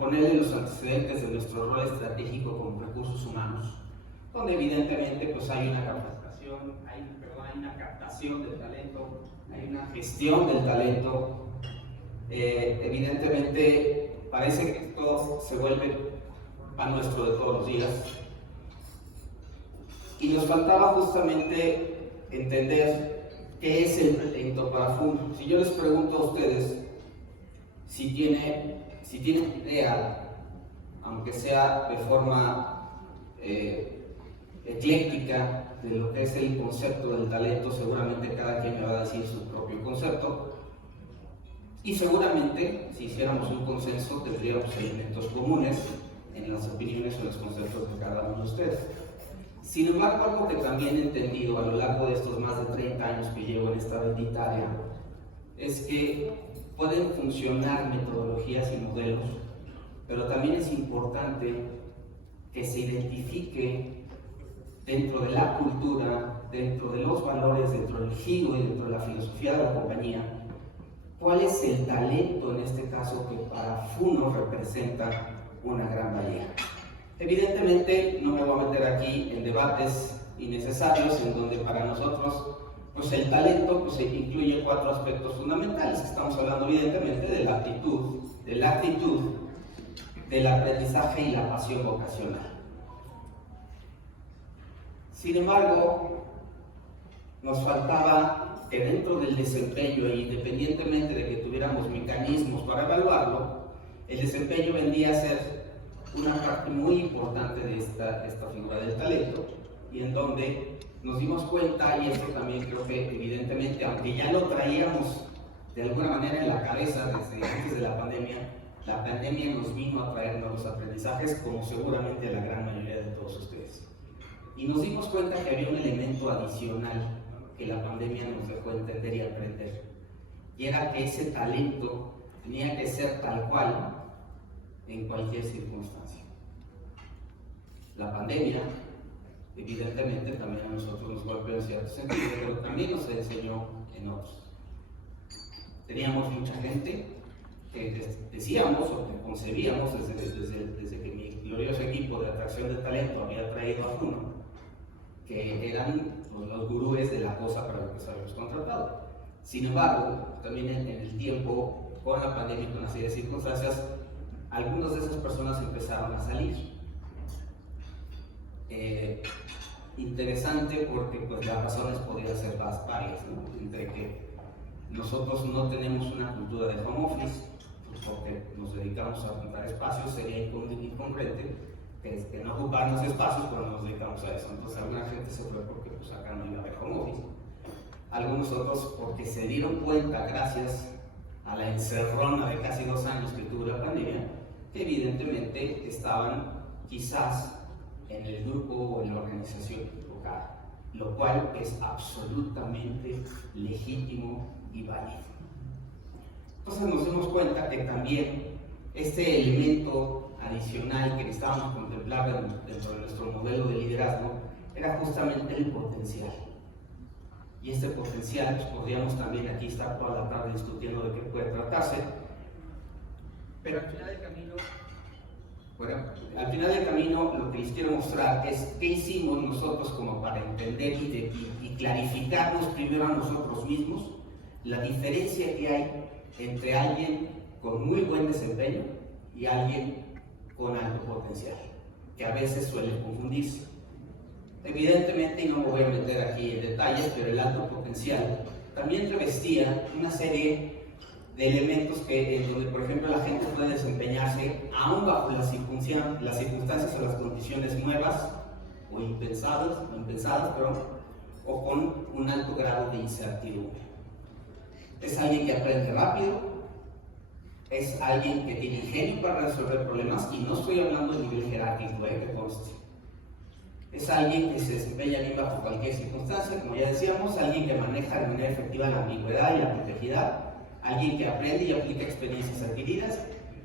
ponerle los antecedentes de nuestro rol estratégico como recursos humanos, donde evidentemente pues hay una capacitación, hay una captación del talento, hay una gestión del talento. Evidentemente parece que esto se vuelve pan nuestro de todos los días, y nos faltaba justamente entender qué es el talento para Funo. Si yo les pregunto a ustedes si tienen idea, aunque sea de forma ecléctica, de lo que es el concepto del talento, seguramente cada quien me va a decir su propio concepto, y seguramente si hiciéramos un consenso tendríamos elementos comunes en las opiniones o los conceptos de cada uno de ustedes. Sin embargo, algo que también he entendido a lo largo de estos más de 30 años que llevo en esta bendita área es que pueden funcionar metodologías y modelos, pero también es importante que se identifique dentro de la cultura, dentro de los valores, dentro del giro y dentro de la filosofía de la compañía, cuál es el talento en este caso que para Funo representa una gran valía. Evidentemente no me voy a meter aquí en debates innecesarios en donde para nosotros pues el talento pues incluye 4 aspectos fundamentales. Estamos hablando evidentemente de la actitud, del aprendizaje y la pasión vocacional. Sin embargo, nos faltaba que dentro del desempeño, e independientemente de que tuviéramos mecanismos para evaluarlo, el desempeño vendría a ser una parte muy importante de esta figura del talento, y en donde nos dimos cuenta, y esto también creo que evidentemente, aunque ya lo traíamos de alguna manera en la cabeza desde antes de la pandemia nos vino a traer nuevos aprendizajes, como seguramente a la gran mayoría de todos ustedes. Y nos dimos cuenta que había un elemento adicional que la pandemia nos dejó entender y aprender, y era que ese talento tenía que ser tal cual en cualquier circunstancia. La pandemia, evidentemente, también a nosotros nos golpeó en cierto sentido, pero también nos enseñó en otros. Teníamos mucha gente que decíamos o que concebíamos desde que mi glorioso equipo de atracción de talento había traído a Funo, que eran los gurúes de la cosa para lo que se habíamos contratado. Sin embargo, también en el tiempo, con la pandemia y con una serie de circunstancias, algunas de esas personas empezaron a salir. Interesante porque pues, las razones podrían ser varias, ¿no? Entre que nosotros no tenemos una cultura de home office, pues porque nos dedicamos a ocupar espacios, sería incongruente que no ocuparnos espacios cuando nos dedicamos a eso. Entonces alguna gente se fue porque pues, acá no iba a haber home office. Algunos otros porque se dieron cuenta, gracias a la encerrona de casi 2 años que tuvo la pandemia, que evidentemente estaban quizás en el grupo o en la organización equivocada, lo cual es absolutamente legítimo y válido. Entonces nos dimos cuenta que también este elemento adicional que necesitábamos contemplar dentro de nuestro modelo de liderazgo era justamente el potencial. Y este potencial, pues podríamos también aquí estar toda la tarde discutiendo de qué puede tratarse, pero al final del camino lo que les quiero mostrar es qué hicimos nosotros como para entender y clarificarnos primero a nosotros mismos la diferencia que hay entre alguien con muy buen desempeño y alguien con alto potencial, que a veces suele confundirse. Evidentemente, y no me voy a meter aquí en detalles, pero el alto potencial también revestía una serie de elementos en donde, por ejemplo, la gente puede desempeñarse aún bajo las circunstancias o las condiciones nuevas o impensadas, o con un alto grado de incertidumbre. Es alguien que aprende rápido, es alguien que tiene ingenio para resolver problemas, y no estoy hablando de nivel jerárquico, que conste. Es alguien que se desempeña bien bajo cualquier circunstancia, como ya decíamos, alguien que maneja de manera efectiva la ambigüedad y la complejidad, alguien que aprende y aplica experiencias adquiridas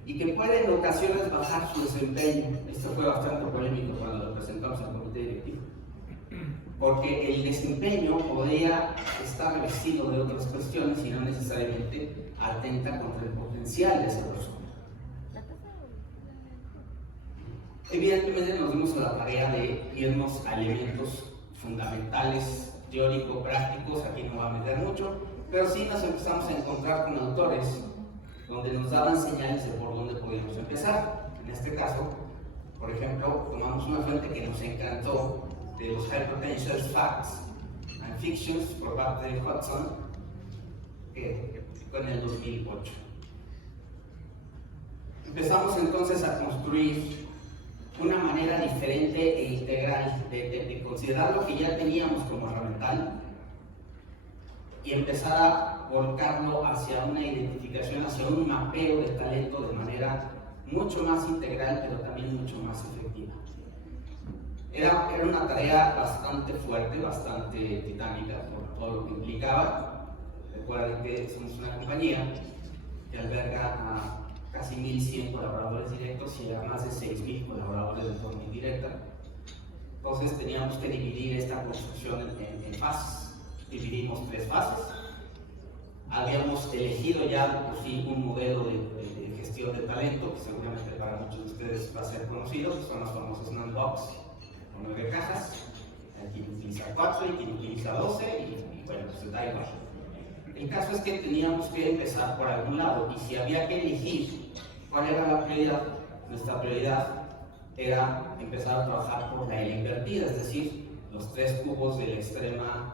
y que puede en ocasiones bajar su desempeño. Esto fue bastante polémico cuando lo presentamos al comité directivo, porque el desempeño podría estar revestido de otras cuestiones y no necesariamente atenta contra el potencial de esa persona. Evidentemente nos dimos a la tarea de irnos a elementos fundamentales, teórico-prácticos, aquí no va a meter mucho, pero sí nos empezamos a encontrar con autores donde nos daban señales de por dónde podíamos empezar. En este caso, por ejemplo, tomamos una fuente que nos encantó de los Hyperpotential Facts and Fictions por parte de Hudson, que fue en el 2008. Empezamos entonces a construir una manera diferente e integral de considerar lo que ya teníamos como herramental y empezar a volcarlo hacia una identificación, hacia un mapeo de talento de manera mucho más integral, pero también mucho más efectiva. Era una tarea bastante fuerte, bastante titánica por todo lo que implicaba. Recuerden que somos una compañía que alberga a casi 1.100 colaboradores directos y a más de 6.000 colaboradores de forma indirecta. Entonces teníamos que dividir esta construcción en fases. Dividimos 3 fases. Habíamos elegido ya por fin un modelo de gestión de talento, que seguramente para muchos de ustedes va a ser conocido, que son los famosos Nandbox, con 9 cajas. Hay quien utiliza 4 y quien utiliza 12, y bueno, pues da igual. El caso es que teníamos que empezar por algún lado, y si había que elegir cuál era la prioridad, nuestra prioridad era empezar a trabajar por la L invertida, es decir, los 3 cubos de la extrema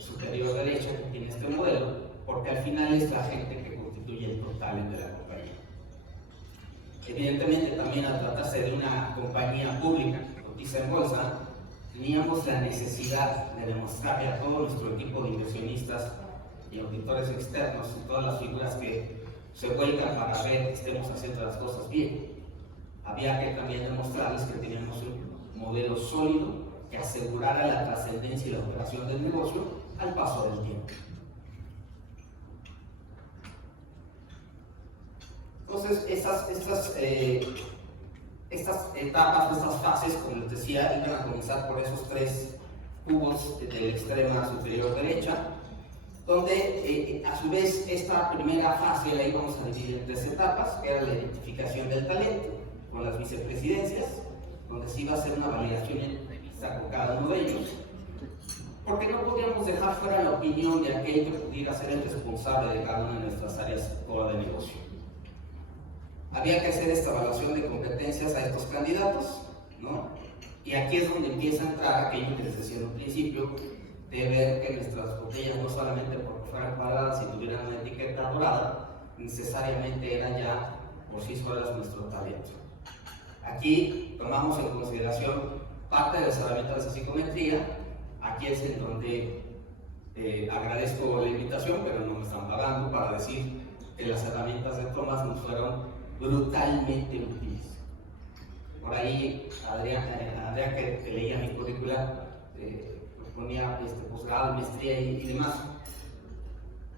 superior derecha que tiene este modelo, porque al final es la gente que constituye el total de la compañía. Evidentemente también al tratarse de una compañía pública que cotiza en bolsa, teníamos la necesidad de demostrarle a todo nuestro equipo de inversionistas y auditores externos y todas las figuras que se vuelcan para ver que estemos haciendo las cosas bien. Había que también demostrarles que teníamos un modelo sólido que asegurara la trascendencia y la operación del negocio al paso del tiempo. Entonces, estas etapas, estas fases, como les decía, iban a comenzar por esos 3 cubos de la extrema superior derecha, donde a su vez esta primera fase la íbamos a dividir en 3 etapas, que era la identificación del talento con las vicepresidencias, donde se iba a hacer una validación con cada uno de ellos, porque no podíamos dejar fuera la opinión de aquel que pudiera ser el responsable de cada una de nuestras áreas de negocio. Había que hacer esta evaluación de competencias a estos candidatos, ¿no? Y aquí es donde empieza a entrar aquello que les decía en un principio, de ver que nuestras botellas no solamente porque fueran cuadradas y tuvieran una etiqueta dorada, necesariamente eran ya por sí solas nuestro talento. Aquí tomamos en consideración parte de las herramientas de psicometría. Aquí es en donde agradezco la invitación, pero no me están pagando, para decir que las herramientas de Thomas nos fueron brutalmente útiles. Por ahí, Adrián que leía mi currícula, ponía posgrado, maestría y demás.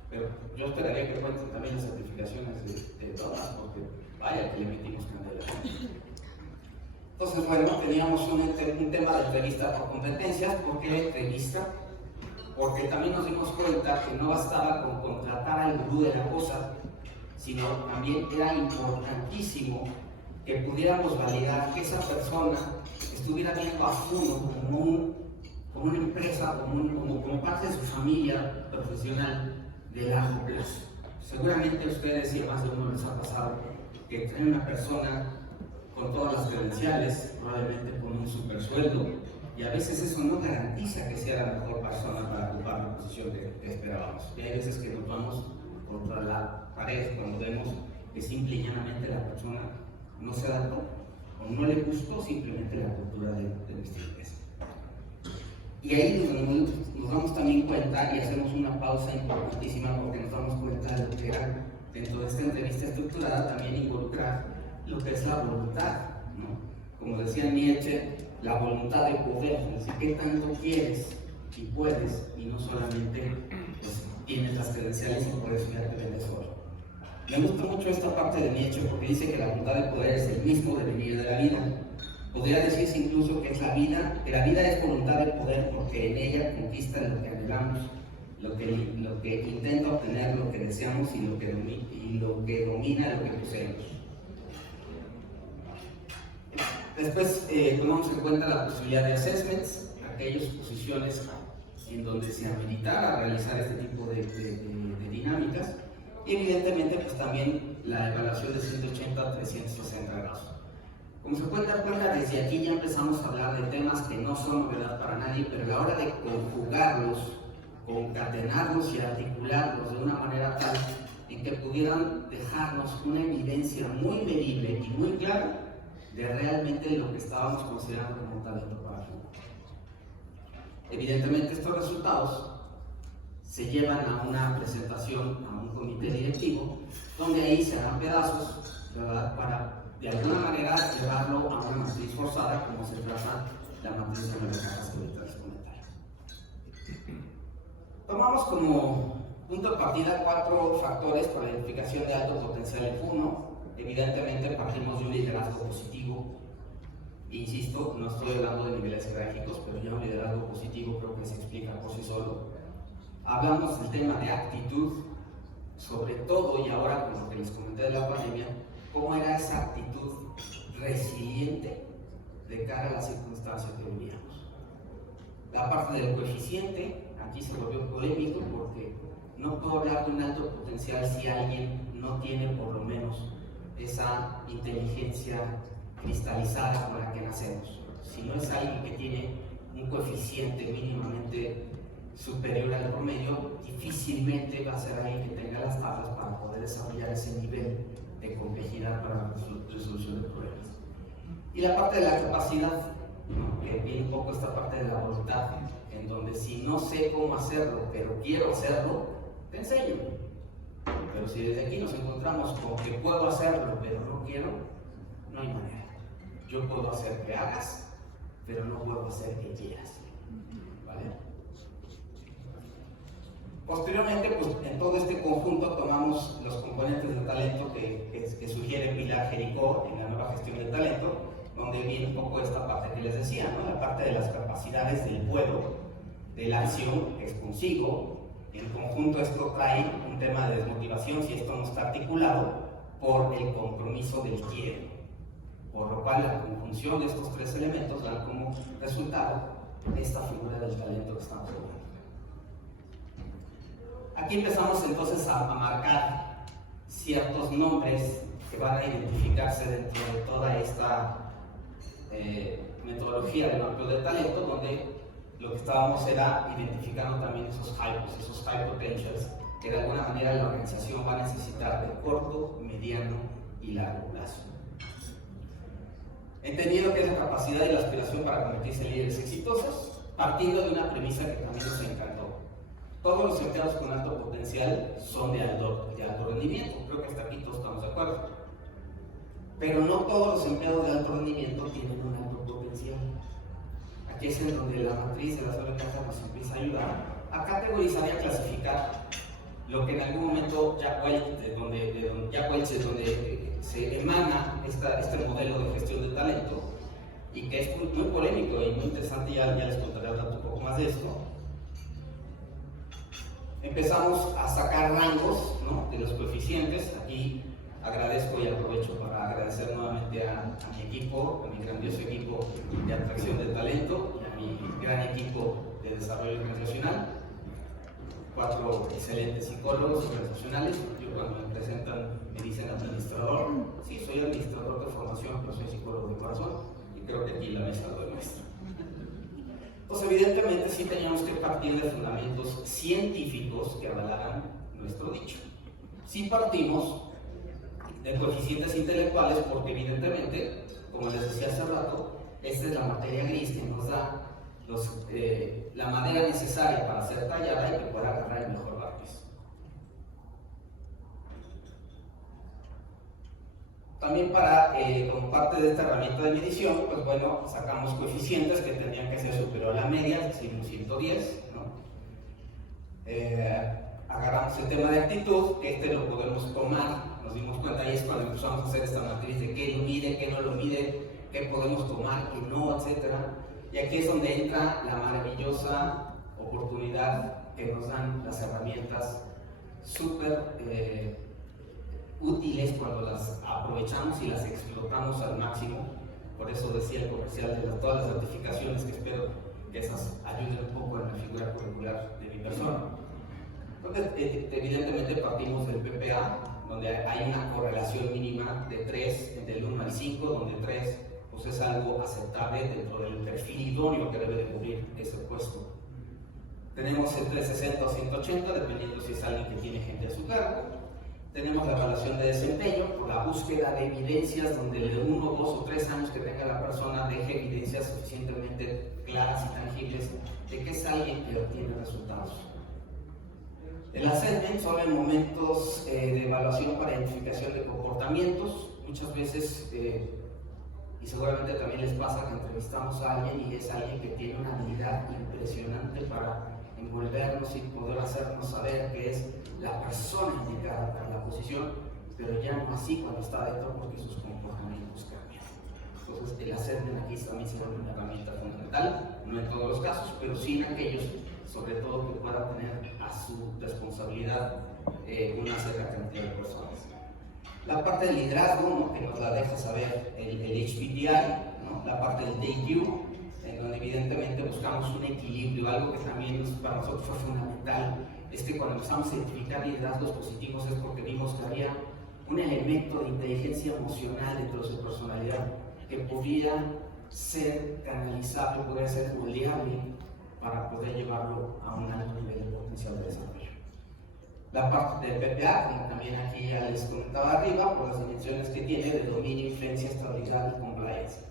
Pero yo esperaría que cuenten también las certificaciones de Thomas, porque vaya que le metimos candela. Entonces, bueno, teníamos un tema de entrevista por competencias. ¿Por qué entrevista? Porque también nos dimos cuenta que no bastaba con contratar al gurú de la cosa, sino también era importantísimo que pudiéramos validar que esa persona estuviera viendo a Funo como una empresa, como parte de su familia profesional de largo plazo. Seguramente a ustedes y a más de uno les ha pasado que traen una persona con todas las credenciales, probablemente con un super sueldo, y a veces eso no garantiza que sea la mejor persona para ocupar la posición que esperábamos. Y hay veces que nos vamos contra la pared cuando vemos que simple y llanamente la persona no se adaptó o no le gustó simplemente la cultura de nuestra empresa. Y ahí nos damos también cuenta y hacemos una pausa importantísima, porque nos damos cuenta de lo que era dentro de esta entrevista estructurada también involucrar lo que es la voluntad, ¿no? Como decía Nietzsche, la voluntad de poder, es decir, qué tanto quieres y puedes, y no solamente pues, tienes las credenciales y por eso ya te vendes solo. Me gusta mucho esta parte de Nietzsche porque dice que la voluntad de poder es el mismo devenir de la vida. Podría decirse incluso que la vida es voluntad de poder, porque en ella conquista lo que anhelamos, lo que intenta obtener, lo que deseamos y lo que domina lo que poseemos. Después tomamos en cuenta la posibilidad de assessments, aquellas posiciones en donde se ameritara realizar este tipo de dinámicas, y evidentemente pues también la evaluación de 180 a 360 grados. Como se pueden dar cuenta, desde aquí ya empezamos a hablar de temas que no son novedad para nadie, pero a la hora de conjugarlos, concatenarlos y articularlos de una manera tal en que pudieran dejarnos una evidencia muy medible y muy clara de realmente lo que estábamos considerando como un talento para el futuro. Evidentemente estos resultados se llevan a una presentación a un comité directivo, donde ahí se dan pedazos, ¿verdad?, para de alguna manera llevarlo a una matriz forzada, como se trata la matriz de las cajas que ahorita les comentaré. Tomamos como punto de partida 4 factores para la identificación de alto potencial en uno. Evidentemente partimos de un liderazgo positivo. Insisto, no estoy hablando de niveles jerárquicos, pero ya un liderazgo positivo creo que se explica por sí solo. Hablamos del tema de actitud, sobre todo, y ahora con lo que les comenté de la pandemia, cómo era esa actitud resiliente de cara a las circunstancias que vivíamos. La parte del coeficiente, aquí se volvió polémico porque no puedo hablar de un alto potencial si alguien no tiene por lo menos esa inteligencia cristalizada con la que nacemos. Si no es alguien que tiene un coeficiente mínimamente superior al promedio, difícilmente va a ser alguien que tenga las tablas para poder desarrollar ese nivel de complejidad para la resolución de problemas. Y la parte de la capacidad, ¿no?, que viene un poco esta parte de la voluntad, en donde si no sé cómo hacerlo, pero quiero hacerlo, te enseño. Pero si desde aquí nos encontramos con que puedo hacerlo, pero no quiero, no hay manera. Yo puedo hacer que hagas, pero no puedo hacer que quieras. ¿Vale? Posteriormente, pues en todo este conjunto tomamos los componentes del talento que sugiere Pilar Jericó en la nueva gestión del talento, donde viene un poco esta parte que les decía, ¿no?, la parte de las capacidades del puedo, de la acción, que es consigo. En conjunto esto trae un tema de desmotivación si esto no está articulado por el compromiso del quiero, por lo cual la conjunción de estos 3 elementos dan como resultado esta figura del talento que estamos hablando. Aquí empezamos entonces a marcar ciertos nombres que van a identificarse dentro de toda esta metodología de mapeo de talento, donde lo que estábamos era identificando también esos hypos, esos high potentials, que de alguna manera la organización va a necesitar de corto, mediano y largo plazo. Entendiendo que es la capacidad y la aspiración para convertirse en líderes exitosos, partiendo de una premisa que también nos encantó. Todos los empleados con alto potencial son de alto rendimiento, creo que hasta aquí todos estamos de acuerdo. Pero no todos los empleados de alto rendimiento tienen un alto potencial. Aquí es en donde la matriz de la sola caja nos empieza a ayudar a categorizar y a clasificar lo que en algún momento Jack Welch es donde se emana este modelo de gestión de talento, y que es muy polémico y muy interesante. Ya les contaré un poco más de esto. Empezamos a sacar rangos, ¿no?, de los coeficientes. Aquí agradezco y aprovecho para agradecer nuevamente a mi equipo, a mi grandioso equipo de atracción de talento y a mi gran equipo de desarrollo organizacional. 4 excelentes psicólogos organizacionales. Yo, cuando me presentan, me dicen administrador. Sí, soy administrador de formación, pero soy psicólogo de corazón, y creo que aquí la mesa lo demuestra. Pues evidentemente sí teníamos que partir de fundamentos científicos que avalaran nuestro dicho. Sí partimos de coeficientes intelectuales porque evidentemente, como les decía hace rato, esta es la materia gris que nos da la manera necesaria para ser tallada y que pueda agarrar el mejor lápiz. También como parte de esta herramienta de medición, pues bueno, sacamos coeficientes que tendrían que ser superior a la media, es decir, un 110, ¿no? Agarramos el tema de actitud, que lo podemos tomar, nos dimos cuenta, y es cuando empezamos a hacer esta matriz de qué lo mide, qué no lo mide, qué podemos tomar, qué no, etc. Y aquí es donde entra la maravillosa oportunidad que nos dan las herramientas súper útiles cuando las aprovechamos y las explotamos al máximo, Por eso decía el comercial de todas las certificaciones, que espero que esas ayuden un poco en la figura curricular de mi persona. Entonces, evidentemente partimos del PPA, donde hay una correlación mínima de 3, del 1 al 5, donde 3 pues, es algo aceptable dentro del perfil idóneo que debe de cubrir ese puesto. Tenemos el 360 o 180, dependiendo si es alguien que tiene gente a su cargo. Tenemos la evaluación de desempeño, por la búsqueda de evidencias, donde de 1, 2 o 3 años que tenga la persona deje evidencias suficientemente claras y tangibles de que es alguien que obtiene resultados. El assessment son en momentos de evaluación para identificación de comportamientos. Muchas veces, y seguramente también les pasa que entrevistamos a alguien y es alguien que tiene una habilidad impresionante para envolvernos y poder hacernos saber que es la persona indicada para la posición, pero ya no así cuando está dentro, porque sus comportamientos cambian. Entonces, el assessment aquí también será una herramienta fundamental, no en todos los casos, pero sí en aquellos, sobre todo, que pueda tener a su responsabilidad una cierta cantidad de personas. La parte del liderazgo, ¿no?, que nos la deja saber el HPTI, ¿no?, la parte del DQ, en donde evidentemente buscamos un equilibrio. Algo que también para nosotros fue fundamental es que cuando empezamos a identificar liderazgos positivos es porque vimos que había un elemento de inteligencia emocional dentro de su personalidad que podía ser canalizable, podía ser moldeable para poder llevarlo a un alto nivel de potencial de desarrollo. La parte del PPA, como también aquí ya les comentaba arriba, por las dimensiones que tiene de dominio, influencia, estabilidad y compliance.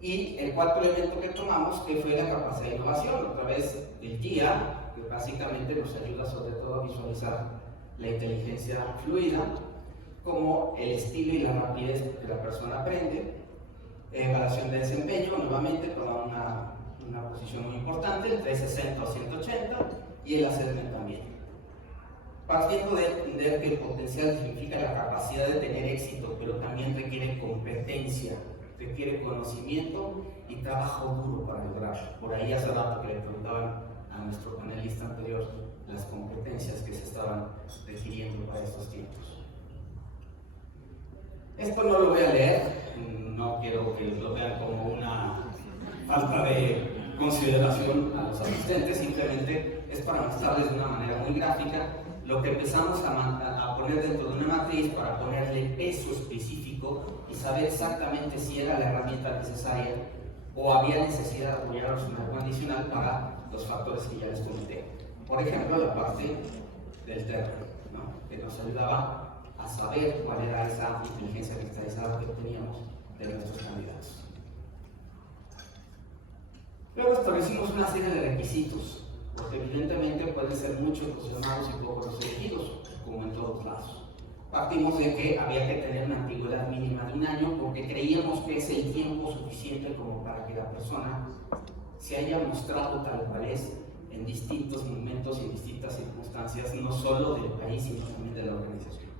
Y el cuarto elemento que tomamos, que fue la capacidad de innovación, a través del guía, que básicamente nos ayuda sobre todo a visualizar la inteligencia fluida, como el estilo y la rapidez que la persona aprende, evaluación de desempeño, nuevamente para una posición muy importante, el 360 o 180, y el assessment también. Partiendo de entender que el potencial significa la capacidad de tener éxito, pero también requiere competencia, requiere conocimiento y trabajo duro para lograrlo. Por ahí hace rato que le preguntaban a nuestro panelista anterior las competencias que se estaban requiriendo para estos tiempos. Esto no lo voy a leer, no quiero que lo vean como una falta de consideración a los asistentes, simplemente es para mostrarles de una manera muy gráfica lo que empezamos a poner dentro de una matriz para ponerle peso específico y saber exactamente si era la herramienta necesaria o había necesidad de apoyarnos en algo adicional para los factores que ya les comenté. Por ejemplo, la parte del término, ¿no?, que nos ayudaba a saber cuál era esa inteligencia cristalizada que teníamos de nuestros candidatos. Luego establecimos una serie de requisitos, porque evidentemente pueden ser muchos los llamados y pocos los elegidos, como en todos lados. Partimos de que había que tener una antigüedad mínima de 1 año, porque creíamos que es el tiempo suficiente como para que la persona se haya mostrado tal cual es en distintos momentos y en distintas circunstancias, no solo del país, sino también de la organización.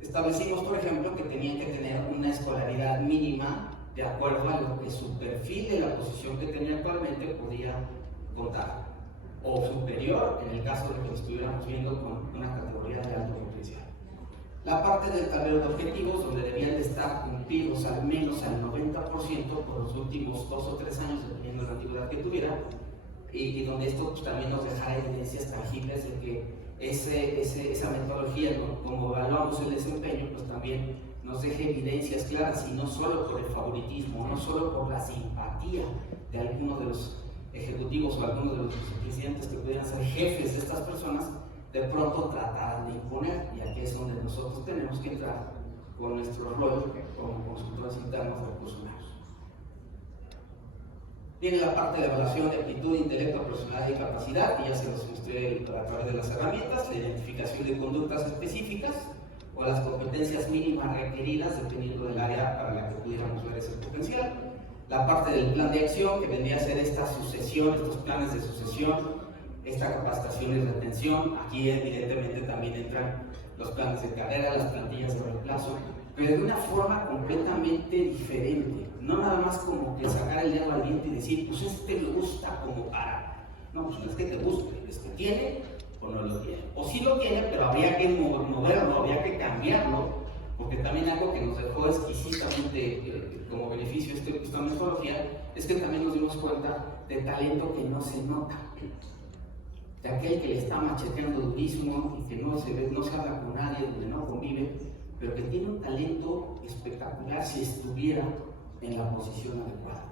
Establecimos, por ejemplo, que tenían que tener una escolaridad mínima de acuerdo a lo que su perfil de la posición que tenía actualmente podía contar, o superior en el caso de que lo estuviéramos viendo con una categoría de alto potencial. La parte del tablero de objetivos, donde debían de estar cumplidos al menos al 90% por los últimos 2 o 3 años, dependiendo de la antigüedad que tuviera, y donde esto pues, también nos dejara evidencias tangibles de que esa metodología, ¿no?, como evaluamos el desempeño, pues también nos deje evidencias claras, y no solo por el favoritismo, no solo por la simpatía de algunos de los ejecutivos o algunos de los vicepresidentes que pudieran ser jefes de estas personas, de pronto tratar de imponer, y aquí es donde nosotros tenemos que entrar con nuestro rol como consultores internos de recursos humanos. Viene la parte de evaluación de aptitud, intelecto, personalidad y capacidad, y ya se los mostré a través de las herramientas, la identificación de conductas específicas o las competencias mínimas requeridas dependiendo del área para la que pudiéramos ver ese potencial. La parte del plan de acción, que vendría a ser esta sucesión, estos planes de sucesión, esta capacitación y retención. Aquí evidentemente también entran los planes de carrera, las plantillas de reemplazo, pero de una forma completamente diferente. No nada más como que sacar el dedo al viento y decir, pues este me gusta como para. No, pues no es que te guste, es que tiene o no lo tiene. O sí lo tiene, pero habría que moverlo, habría que cambiarlo porque también algo que nos dejó exquisitamente como beneficio esta metodología es que también nos dimos cuenta de talento que no se nota, de aquel que le está macheteando durísimo y que no se habla con nadie, donde no convive, pero que tiene un talento espectacular si estuviera en la posición adecuada.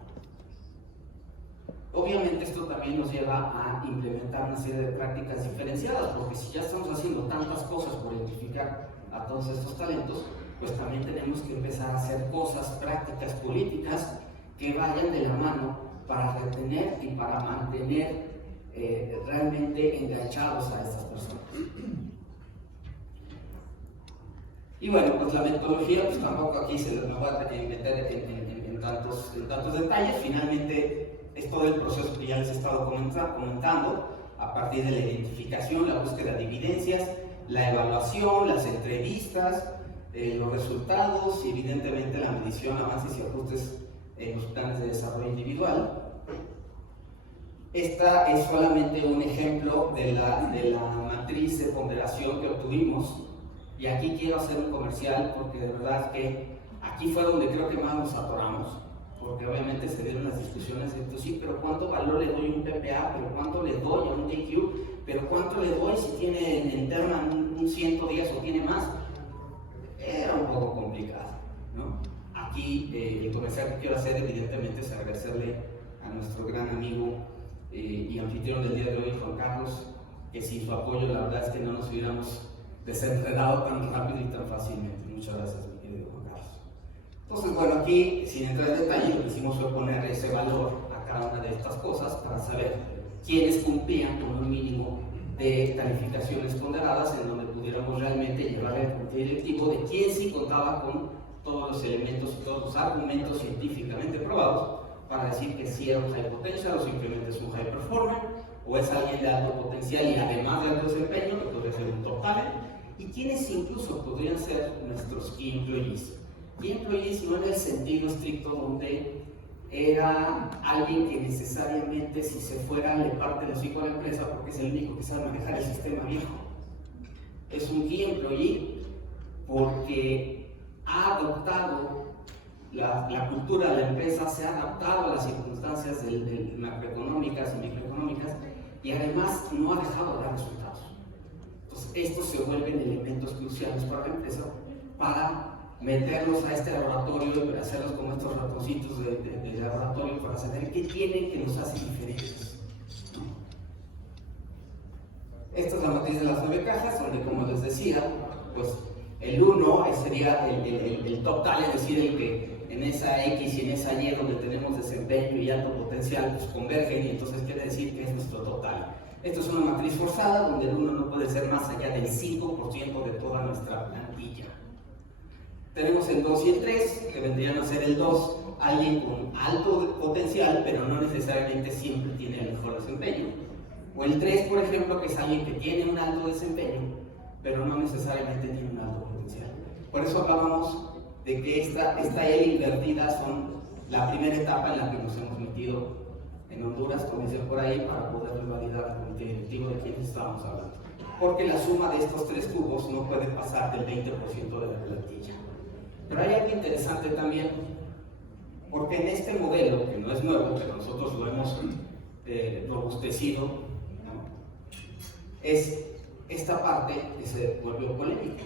Obviamente esto también nos lleva a implementar una serie de prácticas diferenciadas, porque si ya estamos haciendo tantas cosas por identificar a todos estos talentos, pues también tenemos que empezar a hacer cosas, prácticas políticas que vayan de la mano para retener y para mantener realmente enganchados a estas personas. Y bueno, pues la metodología, pues tampoco aquí se me va a meter en tantos detalles. Finalmente es todo el proceso que ya les he estado comentando, a partir de la identificación, la búsqueda de evidencias, la evaluación, las entrevistas, los resultados y evidentemente la medición, avances y ajustes en los planes de desarrollo individual. Esta es solamente un ejemplo de la matriz de ponderación que obtuvimos, y aquí quiero hacer un comercial porque de verdad que aquí fue donde creo que más nos atoramos, porque obviamente se dieron las discusiones de esto, sí, pero ¿cuánto valor le doy a un PPA? ¿Pero cuánto le doy a un DQ? ¿Pero cuánto le doy si tiene en Terna un 110 o tiene más? Era un poco complicado, ¿no? Aquí el comercial que quiero hacer evidentemente es agradecerle a nuestro gran amigo y anfitrión del día de hoy, Juan Carlos, que sin su apoyo la verdad es que no nos hubiéramos desenredado tan rápido y tan fácilmente. Muchas gracias, mi querido Juan Carlos. Entonces, bueno, aquí, sin entrar en detalle, lo que hicimos fue poner ese valor a cada una de estas cosas para saber quiénes cumplían con un mínimo de calificaciones ponderadas, en donde pudiéramos realmente llevar el comité directivo de quién sí contaba con todos los elementos y todos los argumentos científicamente probados para decir que sí era un high potential o simplemente es un high performer, o es alguien de alto potencial y además de alto desempeño, que podría ser un top talent, y quienes incluso podrían ser nuestros key employees. Key employees no en el sentido estricto donde era alguien que necesariamente si se fuera le parte el hocico a la empresa porque es el único que sabe manejar el sistema viejo. Es un key employee porque ha adoptado la cultura de la empresa, se ha adaptado a las circunstancias macroeconómicas y microeconómicas y además no ha dejado de dar resultados. Entonces estos se vuelven elementos cruciales para la empresa para meterlos a este laboratorio y hacerlos como estos ratoncitos de laboratorio para saber qué tienen que nos hace diferentes, ¿no? Esta es la matriz de las 9 cajas, donde, como les decía, pues el 1 sería el top talent, es decir, el que en esa X y en esa Y donde tenemos desempeño y alto potencial, pues convergen y entonces quiere decir que es nuestro top talent. Esto es una matriz forzada donde el 1 no puede ser más allá del 5% de toda nuestra plantilla. Tenemos el 2 y el 3, que vendrían a ser el 2, alguien con alto potencial, pero no necesariamente siempre tiene el mejor desempeño. O el 3, por ejemplo, que es alguien que tiene un alto desempeño, pero no necesariamente tiene un alto potencial. Por eso hablábamos de que esta L invertida son la primera etapa en la que nos hemos metido en Honduras, como dicen por ahí, para poder validar al comité directivo de quienes estábamos hablando. Porque la suma de estos 3 cubos no puede pasar del 20% de la plantilla. Pero hay algo interesante también, porque en este modelo, que no es nuevo, pero nosotros lo hemos robustecido, ¿no? Es esta parte que se volvió polémica.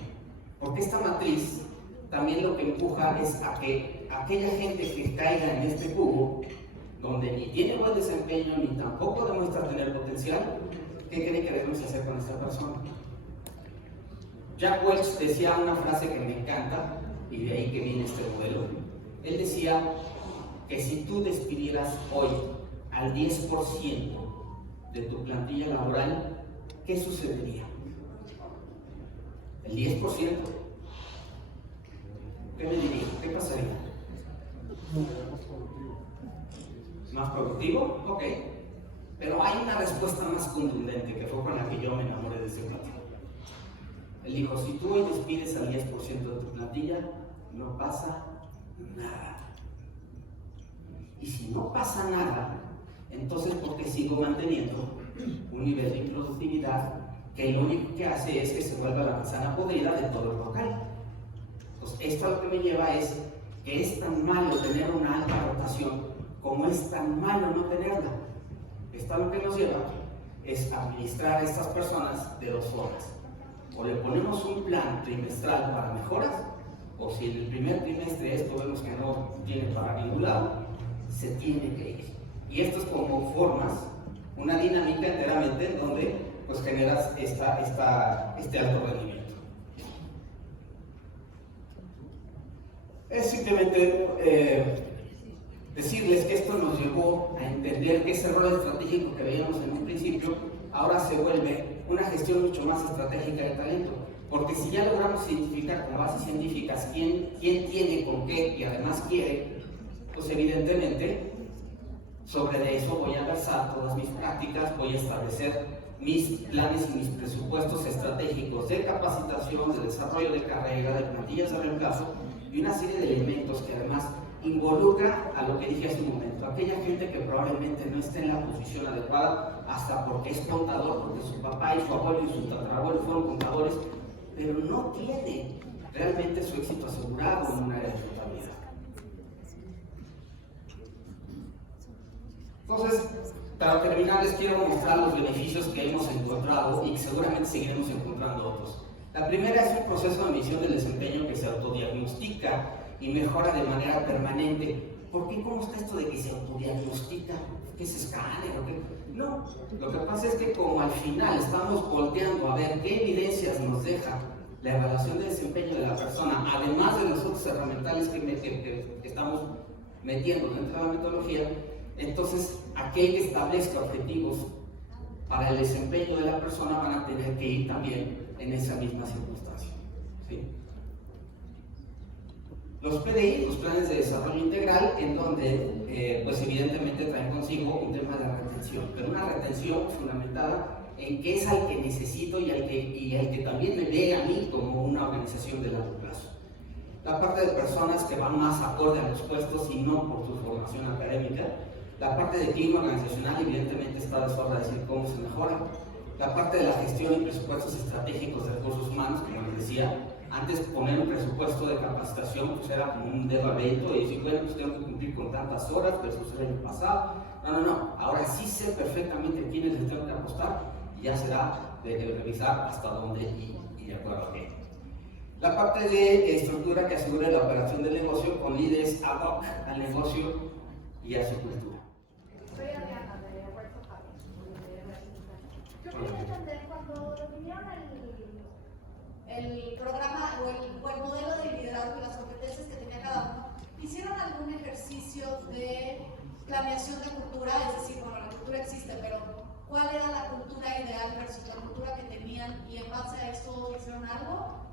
Porque esta matriz también lo que empuja es a que aquella gente que caiga en este cubo, donde ni tiene buen desempeño ni tampoco demuestra tener potencial, ¿qué cree que debemos hacer con esta persona? Jack Welch decía una frase que me encanta, y de ahí que viene este modelo. Él decía que si tú despidieras hoy al 10% de tu plantilla laboral, ¿qué sucedería? El 10%. ¿Qué me diría? ¿Qué pasaría? ¿Más productivo? Ok. Pero hay una respuesta más contundente que fue con la que yo me enamoré de ese plato. Él dijo, si tú hoy despides al 10% de tu plantilla, no pasa nada. Y si no pasa nada, entonces ¿por qué sigo manteniendo un nivel de improductividad que lo único que hace es que se vuelva la manzana podrida de todo el local? Pues esto a lo que me lleva es que es tan malo tener una alta rotación como es tan malo no tenerla. Esto a lo que nos lleva es administrar a estas personas de dos formas. O le ponemos un plan trimestral para mejoras, o si en el primer trimestre esto vemos que no tiene para ningún lado, se tiene que ir. Y esto es como formas una dinámica enteramente en donde pues generas este alto rendimiento. Es simplemente decirles que esto nos llevó a entender que ese rol estratégico que veíamos en un principio ahora se vuelve una gestión mucho más estratégica de talento, porque si ya logramos identificar con bases científicas quién tiene con qué y además quiere, pues evidentemente sobre eso voy a versar todas mis prácticas, voy a establecer mis planes y mis presupuestos estratégicos de capacitación, de desarrollo de carrera, de plantillas de reemplazo y una serie de elementos que además involucra a lo que dije hace un momento, aquella gente que probablemente no esté en la posición adecuada, hasta porque es contador, porque su papá y su abuelo y su tatarabuelo fueron contadores, pero no tiene realmente su éxito asegurado en un área de contabilidad. Entonces, para terminar, les quiero mostrar los beneficios que hemos encontrado y que seguramente seguiremos encontrando otros. La primera es un proceso de medición del desempeño que se autodiagnostica y mejora de manera permanente. ¿Por qué? ¿Cómo está esto de que se autodiagnostica? ¿Qué es escáner o qué? No, lo que pasa es que como al final estamos volteando a ver qué evidencias nos deja la evaluación de desempeño de la persona, además de los otros herramientales que estamos metiendo dentro de la metodología, entonces aquel que establezca objetivos para el desempeño de la persona van a tener que ir también en esa misma circunstancia. ¿Sí? Los PDI, los planes de desarrollo integral, en donde pues evidentemente traen consigo un tema de la retención, pero una retención fundamentada en que es al que necesito y al que también me ve a mí como una organización de largo plazo. La parte de personas que van más acorde a los puestos y no por su formación académica. La parte de clima organizacional evidentemente está de sobra decir cómo se mejora. La parte de la gestión y presupuestos estratégicos de recursos humanos, como les decía, antes poner un presupuesto de capacitación pues era como un dedo abierto y decir, bueno, pues tengo que cumplir con tantas horas versus el año pasado. No, ahora sí sé perfectamente quiénes les tengo que apostar y ya será de revisar hasta dónde y de acuerdo a qué. La parte de estructura que asegure la operación del negocio con líderes ad hoc al negocio y a su cultura. Soy Adriana de Huerto Javi. Yo quería entender cuando definieron el programa o el modelo de liderazgo y las competencias que tenía cada uno, ¿hicieron algún ejercicio de planeación de cultura? Es decir, bueno, la cultura existe, pero ¿cuál era la cultura ideal versus la cultura que tenían? Y en base a eso hicieron algo.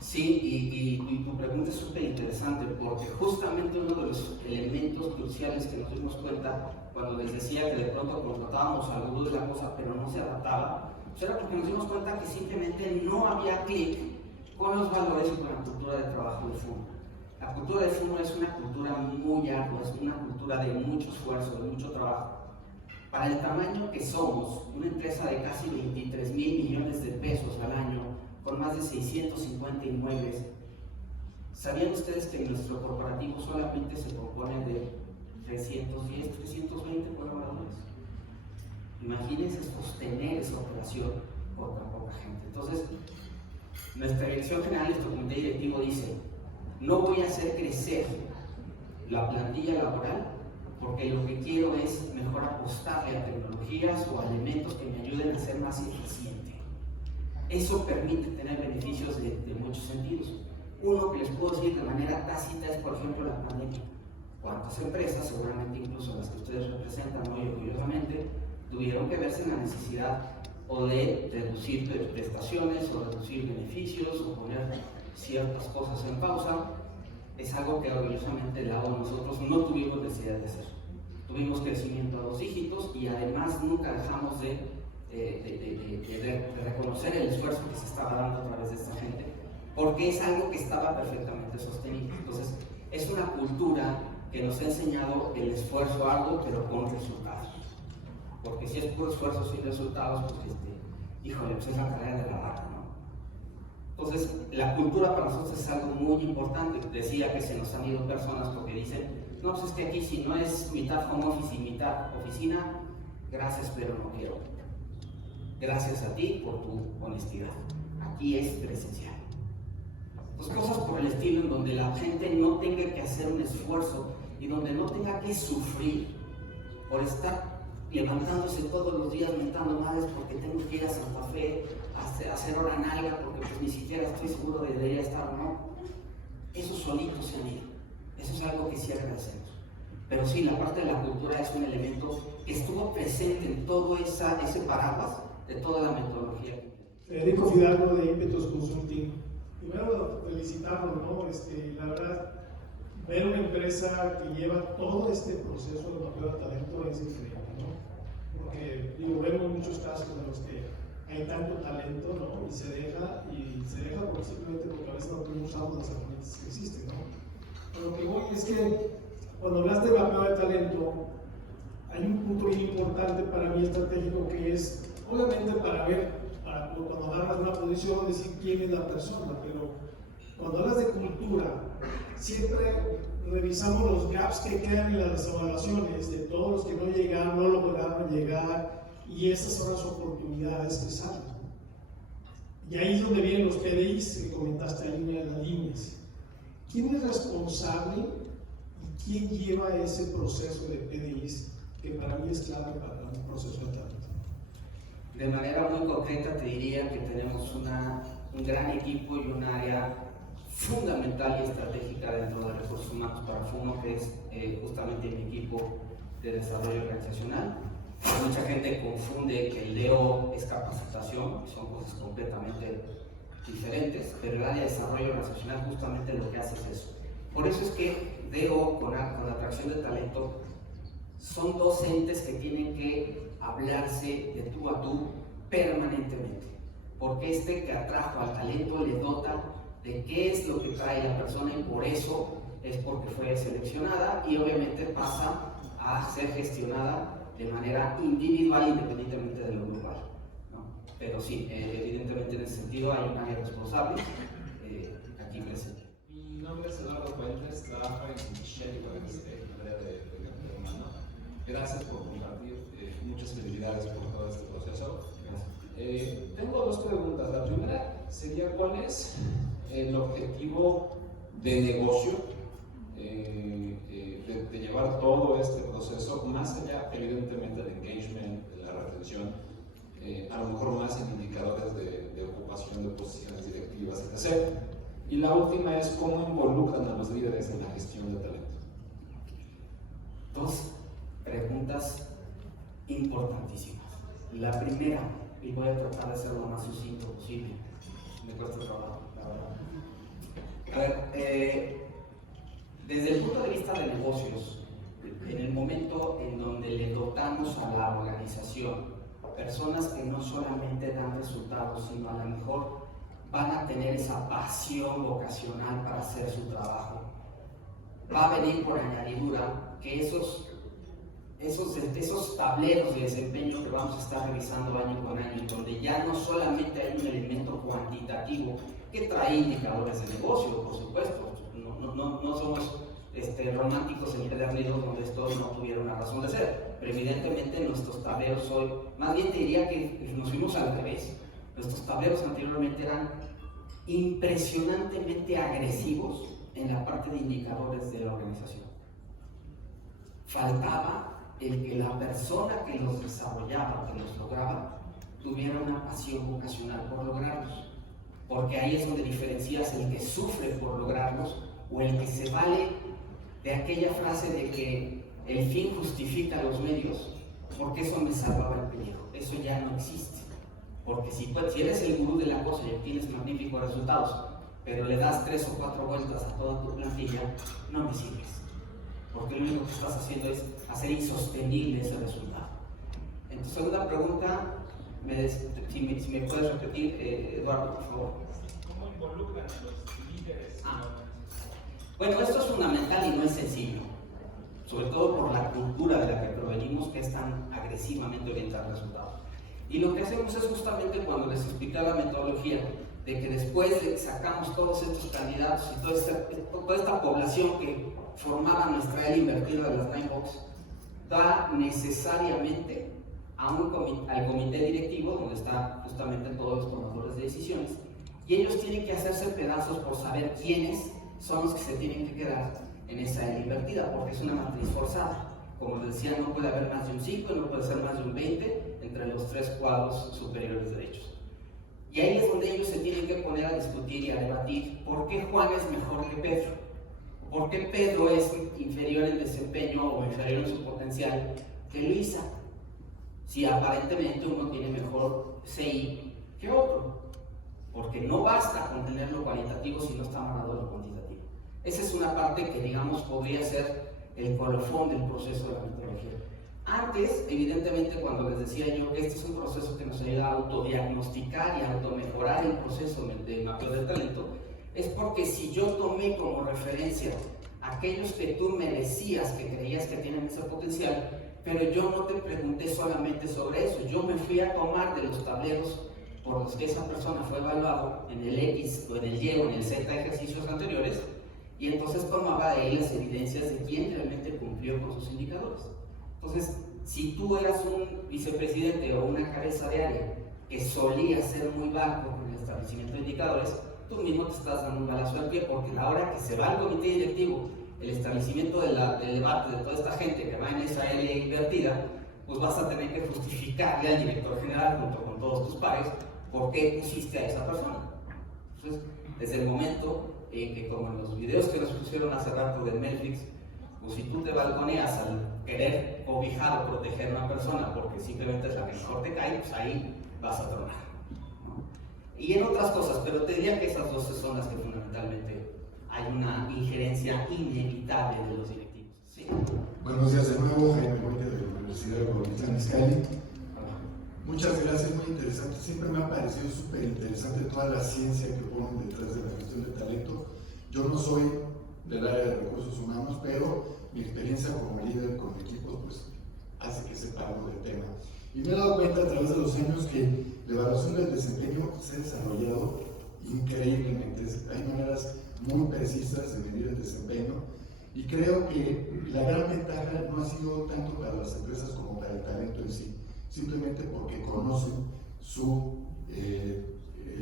Sí, y tu pregunta es súper interesante porque justamente uno de los elementos cruciales que nos dimos cuenta cuando les decía que de pronto contratábamos al gurú de la cosa pero no se adaptaba, pues era porque nos dimos cuenta que simplemente no había clic con los valores y con la cultura de trabajo de FUMO. La cultura de FUMO es una cultura muy ardua, es una cultura de mucho esfuerzo, de mucho trabajo. Para el tamaño que somos, una empresa de casi 23,000 millones de pesos al año, con más de 650 inmuebles. ¿Sabían ustedes que nuestro corporativo solamente se compone de 310, 320 colaboradores? Imagínense sostener esa operación por tan poca gente. Entonces, nuestra dirección general, nuestro comité directivo dice, no voy a hacer crecer la plantilla laboral porque lo que quiero es mejor apostarle a tecnologías o a elementos que me ayuden a ser más eficiente. Eso permite tener beneficios de muchos sentidos. Uno que les puedo decir de manera tácita es, por ejemplo, la pandemia. ¿Cuántas empresas, seguramente incluso las que ustedes representan muy orgullosamente, tuvieron que verse en la necesidad o de reducir prestaciones o reducir beneficios o poner ciertas cosas en pausa? Es algo que orgullosamente del lado de nosotros no tuvimos necesidad de hacer. Tuvimos crecimiento a 2 dígitos y además nunca dejamos de reconocer el esfuerzo que se estaba dando a través de esta gente, porque es algo que estaba perfectamente sostenido. Entonces, es una cultura que nos ha enseñado el esfuerzo arduo, pero con resultados. Porque si es puro esfuerzo sin resultados, pues híjole, pues es la carrera de la vaca, ¿no? Entonces, la cultura para nosotros es algo muy importante. Decía que se nos han ido personas porque dicen, no, pues es que aquí si no es mitad home office y mitad oficina, gracias, pero no quiero. Gracias a ti por tu honestidad. Aquí es presencial. Pues cosas por el estilo en donde la gente no tenga que hacer un esfuerzo y donde no tenga que sufrir por estar levantándose todos los días mentando madres porque tengo que ir a Santa Fe a hacer hora nalga porque pues ni siquiera estoy seguro de debería estar o no. Esos solitos se han ido. Eso es algo que sí agradecemos. Pero sí, la parte de la cultura es un elemento que estuvo presente en todo ese paraguas de toda la metodología. Federico Fidalgo de Impetus Consulting. Primero, felicitarlo, ¿no? La verdad, ver una empresa que lleva todo este proceso de mapeo de talento es increíble, ¿no? Porque, digo, vemos muchos casos en los que hay tanto talento, ¿no? Y se deja simplemente porque a veces no usamos las herramientas que existen, ¿no? Lo que voy es que cuando hablas de mapeo de talento, hay un punto bien importante para mí estratégico que es, obviamente, para ver, cuando agarras una posición, decir quién es la persona, pero cuando hablas de cultura, siempre revisamos los gaps que quedan en las evaluaciones de todos los que no llegaron, no lograron llegar, y esas son las oportunidades que salen. Y ahí es donde vienen los PDIs que comentaste ahí, una de las líneas. ¿Quién es responsable y quién lleva ese proceso de PDIs que para mí es clave para un proceso de talento? De manera muy concreta te diría que tenemos un gran equipo y un área fundamental y estratégica dentro de recursos humanos para FUMO, que es justamente mi equipo de desarrollo organizacional. Mucha gente confunde que el DO es capacitación, son cosas completamente diferentes, pero el área de desarrollo organizacional justamente lo que hace es eso. Por eso es que DO con la atracción de talento son dos entes que tienen que hablarse de tú a tú permanentemente, porque que atrajo al talento le dota de qué es lo que trae la persona y por eso es porque fue seleccionada y obviamente pasa a ser gestionada de manera individual independientemente de lo global, ¿no? Pero sí, evidentemente en ese sentido hay un área responsable aquí presente. Mi nombre es Eduardo Fuentes, trabajo en Shell, en el área de capital humano. Gracias por compartir, muchas felicidades por todo este proceso. Tengo dos preguntas. La primera sería, ¿cuál es el objetivo de negocio de llevar todo este proceso, más allá evidentemente del engagement, de la retención, a lo mejor más en indicadores de ocupación de posiciones directivas, etc.? Y la última es, ¿cómo involucran a los líderes en la gestión de talento? Dos preguntas importantísimas. La primera, y voy a tratar de ser lo más sucinto posible, me cuesta trabajo, la verdad. A ver, desde el punto de vista de negocios, en el momento en donde le dotamos a la organización personas que no solamente dan resultados, sino a lo mejor van a tener esa pasión vocacional para hacer su trabajo, va a venir por añadidura que esos tableros de desempeño que vamos a estar revisando año con año, donde ya no solamente hay un elemento cuantitativo que trae indicadores de negocio, por supuesto, no somos románticos en empedernidos donde esto no tuviera una razón de ser, pero evidentemente nuestros tableros hoy, más bien te diría que nos fuimos al revés. Nuestros tableros anteriormente eran impresionantemente agresivos en la parte de indicadores de la organización. Faltaba el que la persona que los desarrollaba, que los lograba, tuviera una pasión vocacional por lograrlos. Porque ahí es donde diferencias el que sufre por lograrlos o el que se vale de aquella frase de que el fin justifica los medios, porque eso me salvaba el pellejo. Eso ya no existe. Porque si eres el gurú de la cosa y obtienes magníficos resultados, pero le das 3 o 4 vueltas a toda tu plantilla, no me sirves. Porque lo único que estás haciendo es hacer insostenible ese resultado. En tu segunda pregunta, si me puedes repetir, Eduardo, por favor. ¿Cómo involucran a los líderes? Bueno, esto es fundamental y no es sencillo, sobre todo por la cultura de la que provenimos, que es tan agresivamente orientada al resultado. Y lo que hacemos es justamente cuando les explica la metodología, de que después de que sacamos todos estos candidatos y toda esta población que formaba nuestra L invertida de las Ninebox, da necesariamente al comité directivo, donde están justamente todos los tomadores de decisiones, y ellos tienen que hacerse pedazos por saber quiénes son los que se tienen que quedar en esa L invertida, porque es una matriz forzada. Como les decía, no puede haber más de un 5, no puede ser más de un 20 entre los 3 cuadros superiores derechos. Y ahí es donde ellos se tienen que poner a discutir y a debatir por qué Juan es mejor que Pedro, por qué Pedro es inferior en desempeño o inferior en su potencial que Luisa, si aparentemente uno tiene mejor CI que otro, porque no basta con tener lo cualitativo si no está amarrado a lo cuantitativo. Esa es una parte que, digamos, podría ser el colofón del proceso de la metodología. Antes, evidentemente, cuando les decía yo que este es un proceso que nos ayuda a autodiagnosticar y a automejorar el proceso de mapeo del talento, es porque si yo tomé como referencia aquellos que tú me decías que creías que tienen ese potencial, pero yo no te pregunté solamente sobre eso, yo me fui a tomar de los tableros por los que esa persona fue evaluado en el X o en el Y o en el Z ejercicios anteriores, y entonces tomaba de ahí las evidencias de quién realmente cumplió con sus indicadores. Entonces, si tú eras un vicepresidente o una cabeza de área que solía ser muy bajo con el establecimiento de indicadores, tú mismo te estás dando un balazo al pie, porque la hora que se va al comité directivo, el establecimiento del debate de toda esta gente que va en esa L invertida, pues vas a tener que justificarle al director general junto con todos tus pares por qué pusiste a esa persona. Entonces, desde el momento que, como en los videos que nos pusieron hace rato del Netflix, pues si tú te balconeas al querer cobijar o proteger a una persona porque simplemente es la que mejor te cae, pues ahí vas a tronar, ¿no? Y en otras cosas, pero te diría que esas dos son las que fundamentalmente hay una injerencia inevitable de los directivos. ¿Sí? Buenos días de nuevo, Jaime Goya de la Universidad de Guadalajara, Izcalli. Muchas gracias, muy interesante. Siempre me ha parecido súper interesante toda la ciencia que ponen detrás de la gestión de talento. Yo no soy del área de recursos humanos, pero mi experiencia como líder con equipos pues hace que sepa algo del tema. Y me he dado cuenta a través de los años que la evaluación del desempeño se ha desarrollado increíblemente. Hay maneras muy precisas de medir el desempeño y creo que la gran ventaja no ha sido tanto para las empresas como para el talento en sí, simplemente porque conocen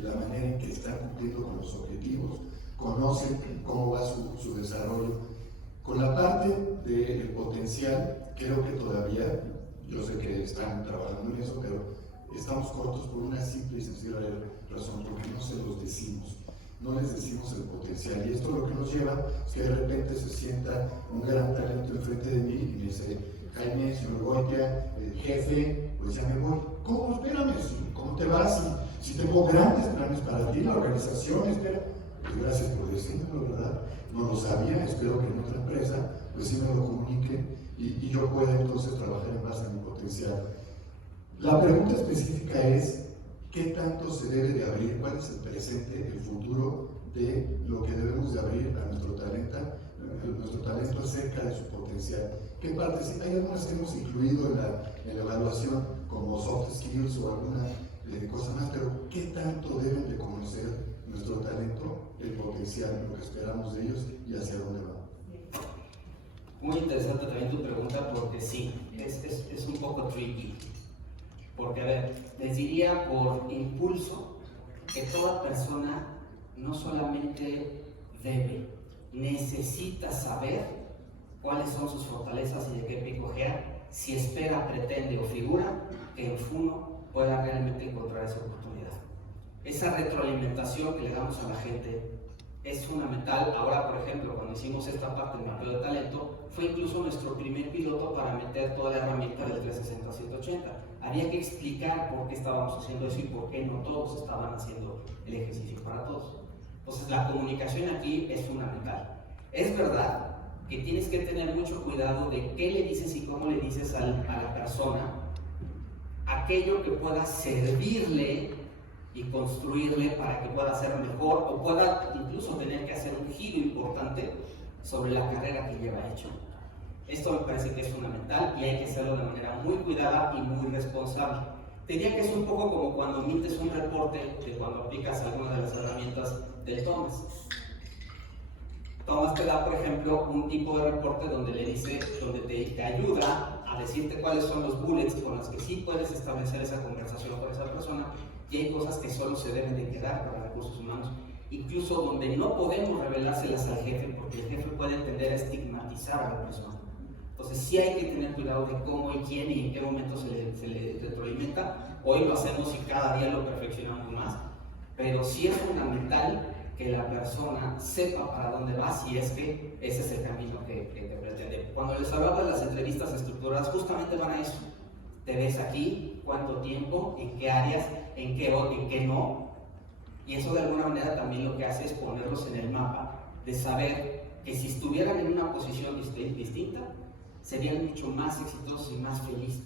la manera en que están cumpliendo con los objetivos, conocen cómo va su desarrollo. Con la parte del potencial, creo que todavía, yo sé que están trabajando en eso, pero estamos cortos por una simple y sencilla razón, porque no se los decimos. No les decimos el potencial, y esto lo que nos lleva es que de repente se sienta un gran talento enfrente de mí y me dice: Jaime, señor Goya, jefe, pues ya me voy. ¿Cómo? Espérame, ¿cómo te vas? Si tengo grandes planes para ti, la organización, espera. Pues gracias por decírmelo, ¿verdad? No lo sabía, espero que en otra empresa pues sí me lo comuniquen y yo pueda entonces trabajar en base a mi potencial. La pregunta específica es: ¿qué tanto se debe de abrir? ¿Cuál es el presente, el futuro de lo que debemos de abrir a nuestro talento acerca de su potencial? ¿Qué partes? Hay algunas que hemos incluido en la evaluación como soft skills o alguna cosa más, pero ¿qué tanto deben de conocer nuestro talento, el potencial, lo que esperamos de ellos y hacia dónde va? Muy interesante también tu pregunta, porque sí, es un poco tricky. Porque, a ver, les diría por impulso que toda persona no solamente debe, necesita saber cuáles son sus fortalezas y de qué picojea, si espera, pretende o figura que en Funo pueda realmente encontrar esa oportunidad. Esa retroalimentación que le damos a la gente es fundamental. Ahora, por ejemplo, cuando hicimos esta parte del mapeo de talento, fue incluso nuestro primer piloto para meter toda la herramienta del 360-180. Había que explicar por qué estábamos haciendo eso y por qué no todos estaban haciendo el ejercicio para todos. Entonces, la comunicación aquí es fundamental. Es verdad que tienes que tener mucho cuidado de qué le dices y cómo le dices a la persona aquello que pueda servirle y construirle para que pueda ser mejor o pueda incluso tener que hacer un giro importante sobre la carrera que lleva hecho. Esto me parece que es fundamental y hay que hacerlo de manera muy cuidada y muy responsable. Te diría que es un poco como cuando emites un reporte de cuando aplicas alguna de las herramientas del Thomas. Thomas te da, por ejemplo, un tipo de reporte donde te ayuda a decirte cuáles son los bullets con los que sí puedes establecer esa conversación con esa persona, y hay cosas que solo se deben de quedar para recursos humanos, incluso donde no podemos revelárselas al jefe porque el jefe puede tender a estigmatizar a la persona. Entonces sí hay que tener cuidado de cómo y quién y en qué momento se le retroalimenta. Hoy lo hacemos y cada día lo perfeccionamos más, pero sí es fundamental que la persona sepa para dónde va, si es que ese es el camino que te pretende. Cuando les hablaba de las entrevistas estructuradas, justamente van a eso. Te ves aquí, cuánto tiempo, en qué áreas, en qué no. Y eso de alguna manera también lo que hace es ponerlos en el mapa, de saber que si estuvieran en una posición distinta, serían mucho más exitosos y más felices.